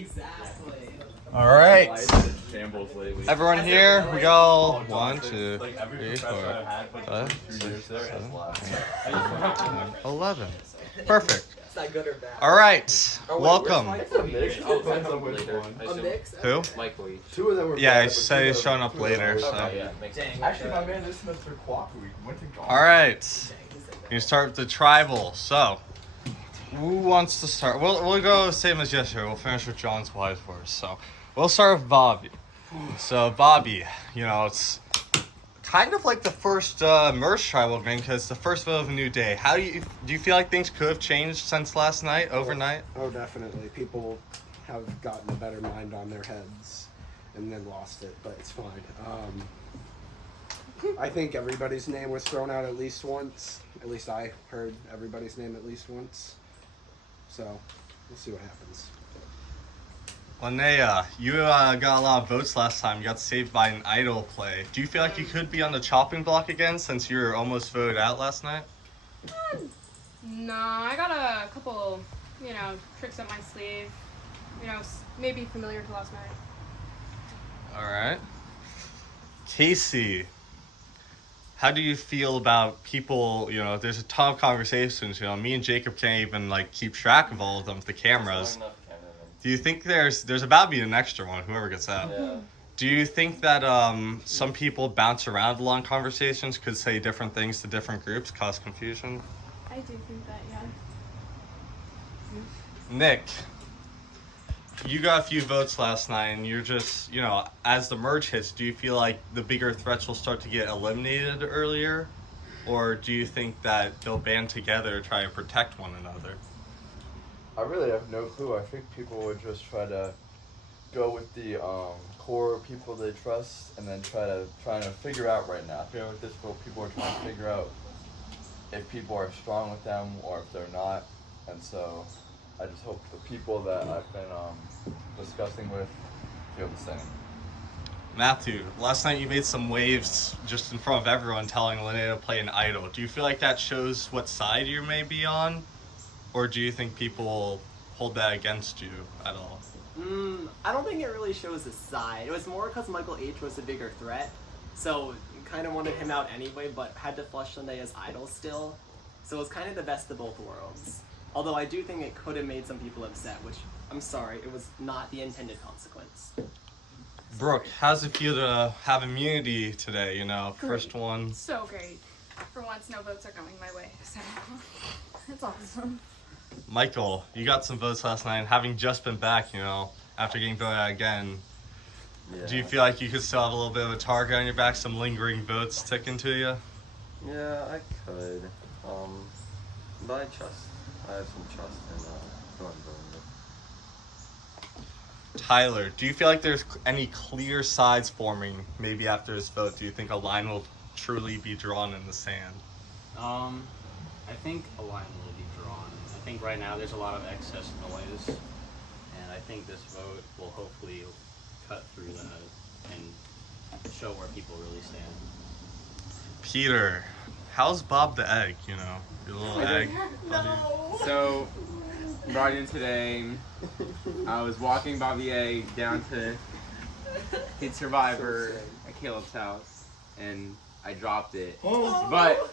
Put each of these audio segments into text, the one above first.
Exactly. All right. Shambles lately. Everyone here, we go 1, 2, 3, 4, 5, 6, 7, 8, 11. Perfect. Is that good or bad? All right. Welcome. It's a mix. I'll depends on which one. A mix? Who? Michael each. Two of them were Yeah, bad, he but said two he's of showing them- up two of them later, were so. bad. Yeah, makes sense. Actually, my man, this semester Quack Week went to golf. All right. You start with the tribal. So, who wants to start? We'll go same as yesterday. We'll finish with John's wise words. So, we'll start with Bobby. So, Bobby, it's kind of like the first merge tribal game because it's the first vote of a new day. How do you feel like things could have changed since last night, overnight? Oh, definitely. People have gotten a better mind on their heads and then lost it, but it's fine. I think everybody's name was thrown out at least once. At least I heard everybody's name at least once. So, we'll see what happens. Linnea, you got a lot of votes last time. You got saved by an idol play. Do you feel like you could be on the chopping block again since you were almost voted out last night? No, I got a couple, tricks up my sleeve. Maybe familiar to last night. All right. Casey, how do you feel about people, there's a ton of conversations, me and Jacob can't even, keep track of all of them with the cameras. Do you think there's about to be an extra one, whoever gets out? Yeah. Do you think that some people bounce around along conversations, could say different things to different groups, cause confusion? I do think that, yeah. Nick, you got a few votes last night, and you're just, as the merge hits, do you feel like the bigger threats will start to get eliminated earlier? Or do you think that they'll band together to try to protect one another? I really have no clue. I think people would just try to go with the core people they trust, and then trying to figure out right now. I feel with this vote, people are trying to figure out if people are strong with them or if they're not, and so I just hope the people that I've been discussing with feel the same. Matthew, last night you made some waves just in front of everyone telling Linnea to play an idol. Do you feel like that shows what side you may be on? Or do you think people will hold that against you at all? I don't think it really shows a side. It was more because Michael H was a bigger threat, so kind of wanted him out anyway, but had to flush Sunday as idol still. So it was kind of the best of both worlds. Although I do think it could have made some people upset, which, I'm sorry, it was not the intended consequence. Brooke, how's it feel to have immunity today, first Great. one? So great. For once, no votes are going my way, so it's awesome. Michael, you got some votes last night, and having just been back, after getting voted out again, Yeah. do you feel like you could still have a little bit of a target on your back, some lingering votes ticking to you? Yeah, I could. But I have some trust in who I'm voting with. Tyler, do you feel like there's any clear sides forming maybe after this vote? Do you think a line will truly be drawn in the sand? I think a line will be drawn. I think right now there's a lot of excess noise, and I think this vote will hopefully cut through that and show where people really stand. Peter, how's Bob the Egg, your little egg? So, brought in today, I was walking Bobby A down to hit Survivor at Caleb's house, and I dropped it. But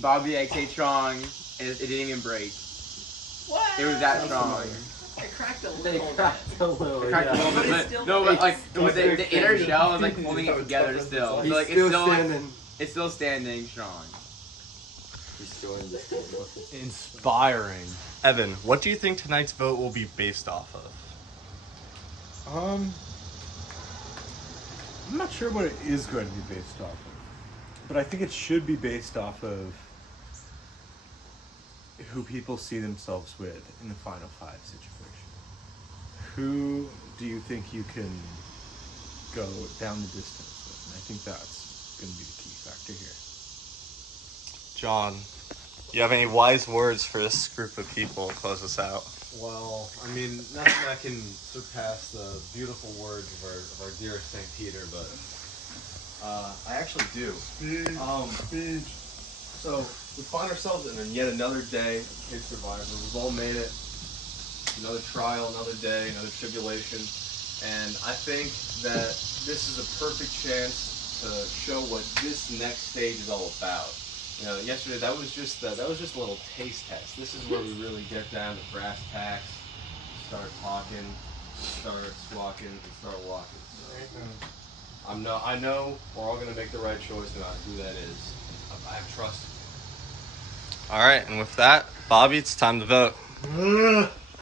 Bobby A K strong, it didn't even break. What? It was that strong. It cracked a They little bit. cracked a little. It cracked a little But bit, it's but still- no, but like He's with the still inner standing. shell is like holding it together still. So He's like still it's still like, standing. it's still standing strong. He's still in this game. Inspiring. Evan, what do you think tonight's vote will be based off of? I'm not sure what it is going to be based off of, but I think it should be based off of who people see themselves with in the Final Five situation. Who do you think you can go down the distance with? And I think that's going to be the key factor here. John, you have any wise words for this group of people to close us out? Well, I mean, nothing that can surpass the beautiful words of our dearest St. Peter, but I actually do. So we find ourselves in yet another day of Survivor. We've all made it. another trial, another day, another tribulation. And I think that this is a perfect chance to show what this next stage is all about. You know, yesterday that was just a little taste test. This is where we really get down to brass tacks, start talking, start squawking, and start walking. So I know we're all gonna make the right choice no matter who that is. I have trust. All right, and with that, Bobby, it's time to vote.